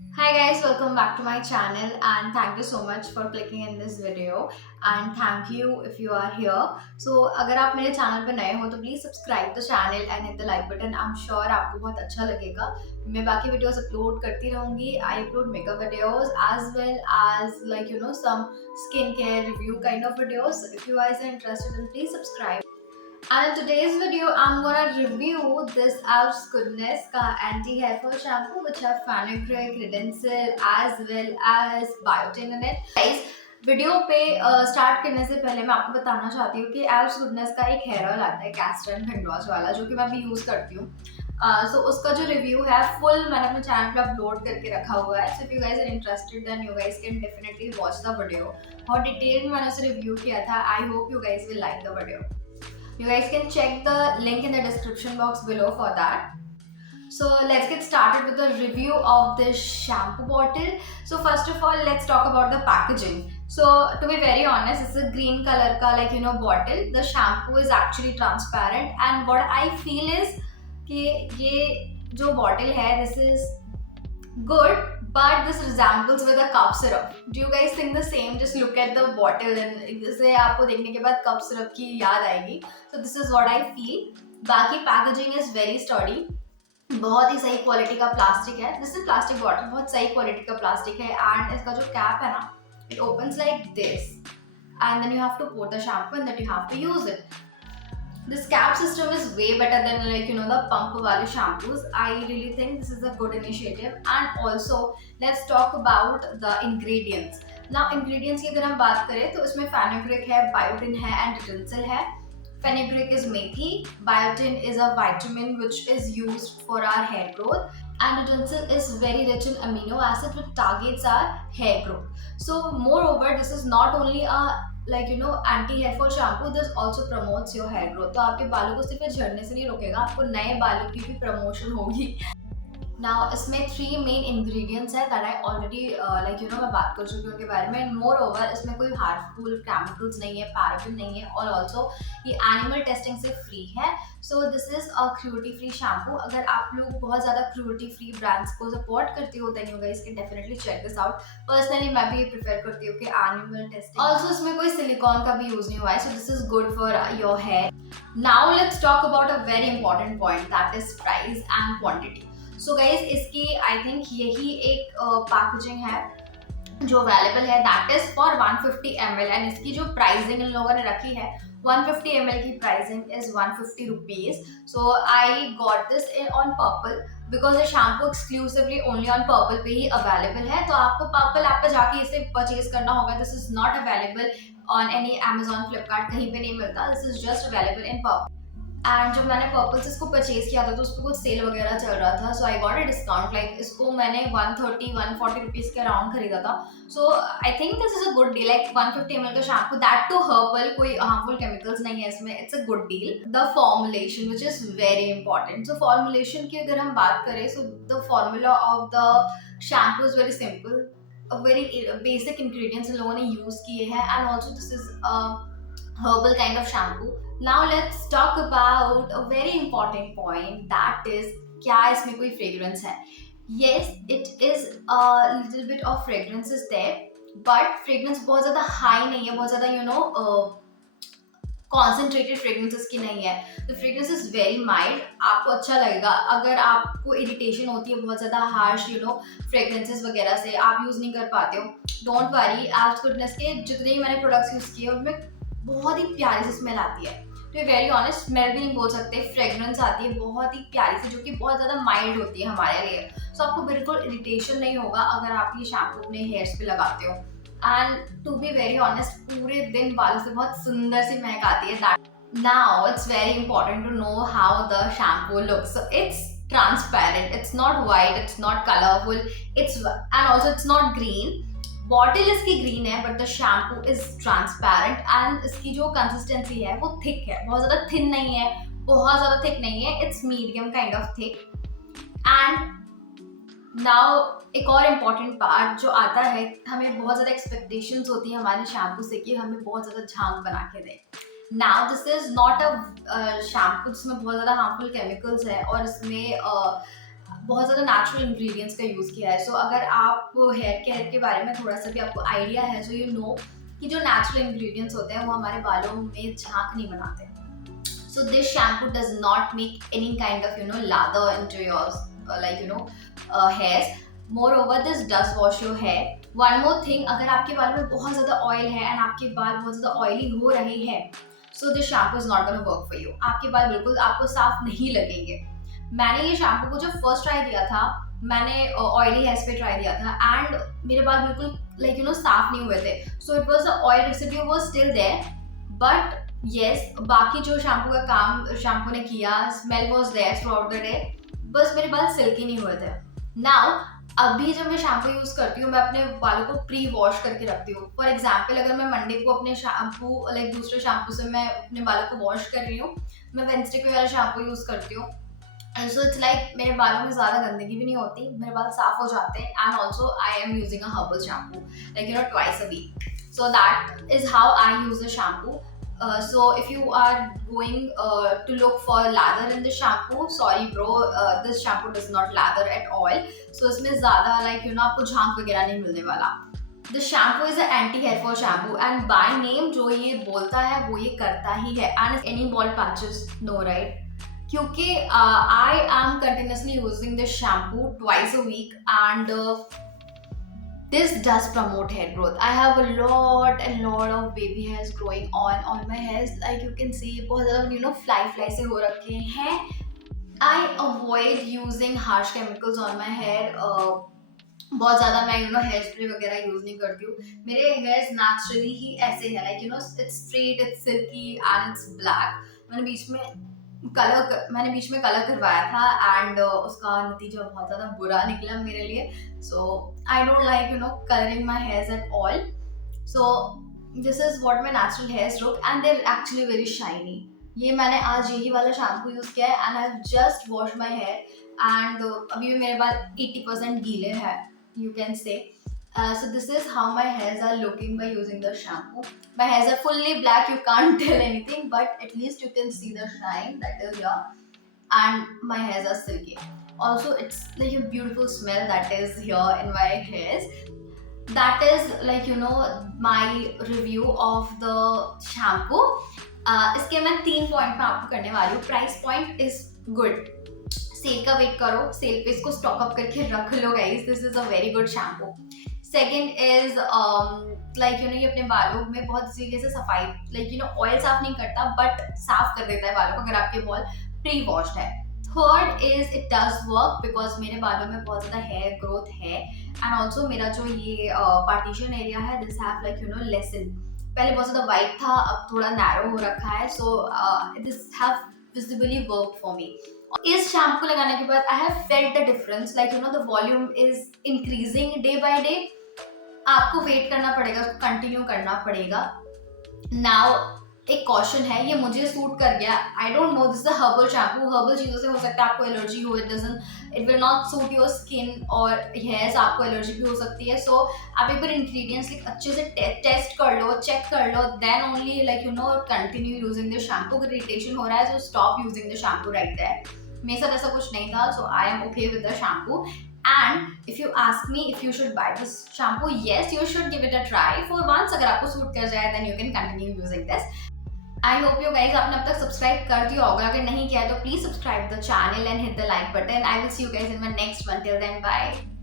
Hi guys, welcome back to my channel and thank you so much for clicking in this video and thank you if you are here. So अगर आप मेरे channel पे नए हो तो please subscribe the channel and hit the like button. I am sure आपको बहुत अच्छा लगेगा। मैं बाकी वीडियोस अपलोड करती रहूंगी। I upload makeup videos as well as some skin care review kind of videos. If you guys are interested then please subscribe. And in today's video, I'm gonna review this Elf's Goodness का anti-hair fall shampoo which have fenugreek, retinol as well as biotin in it. Guys, video पे start करने से पहले मैं आपको बताना चाहती हूँ कि एल्फ्स गुडनेस का एक हेयर ऑयल आता है कैस्टर एंड हैंडवॉश वाला जो कि मैं भी यूज़ करती हूँ। सो उसका जो रिव्यू है फुल मैंने अपने चैनल पे अपलोड करके रखा हुआ है। So if you guys are interested then you guys can definitely watch the video. बहुत डिटेल में मैंने उसे रिव्यू किया था। I hope you guys will like the video. You guys can check the link in the description box below for that. So let's get started with the review of this shampoo bottle. So first of all, let's talk about the packaging. So to be very honest, it's a green color ka bottle. The shampoo is actually transparent and what I feel is कि ये जो bottle है this is good, but this resembles with a cup syrup. Do you guys think the same? Just look at the bottle and इसे आपको देखने के बाद cup syrup की याद आएगी. So this is what I feel. बाकी packaging is very sturdy. बहुत ही सही क्वालिटी का प्लास्टिक है. दिस इज प्लास्टिक बॉटल, बहुत सही क्वालिटी का प्लास्टिक है एंड इसका जो कैप है ना, it opens like this and then you have to pour the shampoo and then you have to use it. This cap system is way better than the pump wale shampoos. I really think this is a good initiative. And also let's talk about the ingredients. Now ingredients की अगर हम बात करें तो इसमें fenugreek है, biotin है and retinol है. Fenugreek is methi, biotin is a vitamin which is used for our hair growth, and retinol is very rich in amino acid which targets our hair growth. So moreover, this is not only a anti hair fall shampoo, this also promotes your hair growth. तो आपके बालों को सिर्फ झड़ने से नहीं रोकेगा, आपको नए बालों की भी प्रमोशन होगी। नाउ इसमें 3 मेन इंग्रेडिएंट्स है दैट आई ऑलरेडी मैं बात कर चुकी हूँ उनके बारे में। मोर ओवर इसमें कोई हार्मफुल केमिकल्स नहीं है, पैराबेन नहीं है और ऑल्सो ये एनिमल टेस्टिंग से फ्री है। So this is a cruelty free shampoo. अगर आप लोग बहुत ज़्यादा क्रूल्टी फ्री ब्रांड्स को सपोर्ट करते हो then you guys can definitely check this out. Personally मैं भी प्रेफर करती हूँ कि एनिमल टेस्टिंग। ऑल्सो इसमें कोई सिलिकॉन का भी यूज नहीं हुआ है, so this is good for your hair. Now let's talk about a very important point that is price and quantity. So guys इसकी आई थिंक यही एक पैकेजिंग है जो अवेलेबल है that is for 150 ml and इसकी जो pricing इन लोगों ने रखी है 150 ml की pricing is 150 rupees. So I got this on Purplle because ये shampoo exclusively only on Purplle पे ही अवेलेबल है। तो आपको पर्पल ऐप पे जाके इसे परचेज करना होगा। This is not available on any Amazon, Flipkart, कहीं पे नहीं मिलता। This is just available in purple. And जब मैंने पर्पल से इसको परचेज किया था तो उस पर कुछ सेल वगैरह चल रहा था, so I got a discount. Like इसको मैंने 130-140 रुपीज़ के अराउंड खरीदा था। So I think this is a good deal. Like 150 ml का शैम्पू, दैट टू हर्बल, कोई हार्मफुल केमिकल्स नहीं है इसमें। It's a good deal. The formulation which is very important. So formulation की अगर हम बात करें, so the formula of the shampoo is very simple. Very basic ingredients इन लोगों ने यूज किए हैं and also this is herbal kind of shampoo. Now let's talk about a very important point, that is क्या इसमें कोई fragrance है? Yes, it is a little bit of fragrance is there, but fragrance बहुत ज़्यादा high नहीं है, बहुत ज़्यादा कॉन्सेंट्रेटेड फ्रेग्रेंसेस की नहीं है। The fragrance is very mild, आपको अच्छा लगेगा। अगर आपको इरिटेशन होती है बहुत ज़्यादा हार्श फ्रेग्रेंसेस वगैरह से, आप यूज़ नहीं कर पाते हो, डोंट वरी। एल्फ्स गुडनेस के जितने ही मैंने प्रोडक्ट्स यूज़ किए उनमें बहुत ही प्यारी सी स्मेल आती है। तो ये वेरी ऑनेस्ट, स्मेल भी नहीं बोल सकते, फ्रेग्रेंस आती है बहुत ही प्यारी सी जो कि बहुत ज़्यादा माइल्ड होती है हमारे लिए। सो आपको बिल्कुल इरिटेशन नहीं होगा अगर आप ये शैम्पू अपने हेयर्स पे लगाते हो। And to be very honest, पूरे दिन बालों से बहुत सुंदर सी महक आती है। That now it's very important to know how the shampoo looks. So it's transparent, it's not white, it's not colorful, and also it's not green. Bottle इसकी ग्रीन है but the shampoo is transparent and इसकी जो consistency है वो thick है, बहुत ज़्यादा thin नहीं है, बहुत ज़्यादा थिक नहीं है, it's medium kind of thick. And now एक और इम्पॉर्टेंट पार्ट जो आता है, हमें बहुत ज़्यादा एक्सपेक्टेशंस होती है हमारे शैम्पू से कि हमें बहुत ज़्यादा झांग बना के दे। Now this is not a shampoo जिसमें बहुत ज़्यादा हार्मफुल केमिकल्स है और इसमें बहुत ज़्यादा नेचुरल इंग्रेडिएंट्स का यूज़ किया है। सो अगर आप हेयर केयर के बारे में थोड़ा सा भी आपको आइडिया है, सो यू नो कि जो नेचुरल इंग्रेडिएंट्स होते हैं वो हमारे बालों में झाग नहीं बनाते। So this shampoo does not make any kind of lather into your hairs. Moreover, this does wash your hair. One more thing, अगर आपके बालों में बहुत ज़्यादा ऑयल है एंड आपके बाल बहुत ज़्यादा ऑयली हो रहे हैं, so this shampoo is not gonna work for you. आपके बाल बिल्कुल आपको साफ नहीं लगेंगे। मैंने ये शैम्पू को जब फर्स्ट ट्राई दिया था, मैंने ऑयली हेयर्स पे ट्राई दिया था एंड मेरे बाल बिल्कुल साफ नहीं हुए थे। So it was the oil residue was still there, but yes बाकी जो शैम्पू का काम शैम्पू ने किया, smell was there throughout the day, बस मेरे बाल सिल्की नहीं हुए थे। नाउ अभी जब मैं शैम्पू यूज़ करती हूँ, मैं अपने बालों को प्री वॉश करके रखती हूँ। फॉर एग्जाम्पल, अगर मैं मंडे को अपने शैम्पू दूसरे शैम्पू से मैं अपने बालों को वॉश कर रही हूँ, मैं वेंसडे को वाला शैम्पू यूज़ करती हूँ। एंड सो इट्स लाइक मेरे बालों में ज़्यादा गंदगी भी नहीं होती, मेरे बाल साफ हो जाते हैं। And also I am using a herbal shampoo twice a week, so that is how I use a shampoo. So if you are going to look for lather in the shampoo, sorry bro, this shampoo does not lather at all. So इसमें ज़्यादा आपको झाग वगैरह नहीं मिलने वाला. The shampoo is an anti-hair fall shampoo and by name जो ये बोलता है वो ये करता ही है. And any bald patches? No, right? क्योंकि I am continuously using this shampoo twice a week and this does promote hair growth. I have a lot of baby hairs growing on my hairs, like you can see बहुत ज़्यादा fly से हो रखे हैं. I avoid using harsh chemicals on my hair. बहुत ज़्यादा मैं hair spray वगैरह यूज़ नहीं करती हूँ. मेरे हेयर्स नेचुरली ही ऐसे हैं, it's straight, it's silky and it's black. मैंने बीच में कलर करवाया था एंड उसका नतीजा बहुत ज़्यादा बुरा निकला मेरे लिए. So I don't like colouring my hairs at all. So this is what my natural hairs look and they are actually very shiny. ये मैंने आज यही वाला शैम्पू यूज़ किया है and I just wash my hair and अभी भी मेरे बाल 80% गीले हैं, you can say. So this is how my hairs are looking by using the shampoo. My hairs are fully black, you can't tell anything, but at least you can see the shine that is here. And my hairs are silky. Also, it's like a beautiful smell that is here in my hairs. That is my review of the shampoo. इसके मैं 3 point में आपको करने वाली हूँ. Price point is good. Sale का wait करो, sale पे इसको स्टॉक अप करके रख लो guys. This is a very good shampoo. Second is ये अपने बालों में बहुत तरीके से सफाई ऑयल साफ नहीं करता बट साफ कर देता है बालों को अगर आपके बाल प्री वॉश्ड है. Third is it does work because मेरे बालों में बहुत ज़्यादा हेयर ग्रोथ है एंड ऑल्सो मेरा जो ये पार्टीशन एरिया है दिस हैव लेसन. पहले बहुत ज़्यादा वाइड था, अब थोड़ा नैरो हो रखा है. So this have visibly work for me. इस शैम्पू लगाने के बाद I have felt the difference, the volume is increasing day by day. आपको वेट करना पड़ेगा, उसको कंटिन्यू करना पड़ेगा. नाउ एक कॉशन है, ये मुझे सूट कर गया. I don't know, this is a herbal shampoo. Herbal चीज़ों से हो सकता है आपको एलर्जी हो, it will not suit your skin और हेयर्स, आपको एलर्जी भी हो सकती है. सो आप एक बार इंग्रेडिएंट्स अच्छे से टेस्ट कर लो, चेक कर लो, then only continue using the shampoo. अगर इरिटेशन हो रहा है तो stop using the shampoo right there. मेरे साथ ऐसा कुछ नहीं था, so I am okay with the shampoo. And if you ask me if you should buy this shampoo, yes, you should give it a try for once. अगर आपको suit कर जाए then you can continue using this. I hope you guys आपने अब तक subscribe कर दिया होगा. अगर नहीं किया तो please subscribe the channel and hit the like button. I will see you guys in my next one. Till then, bye.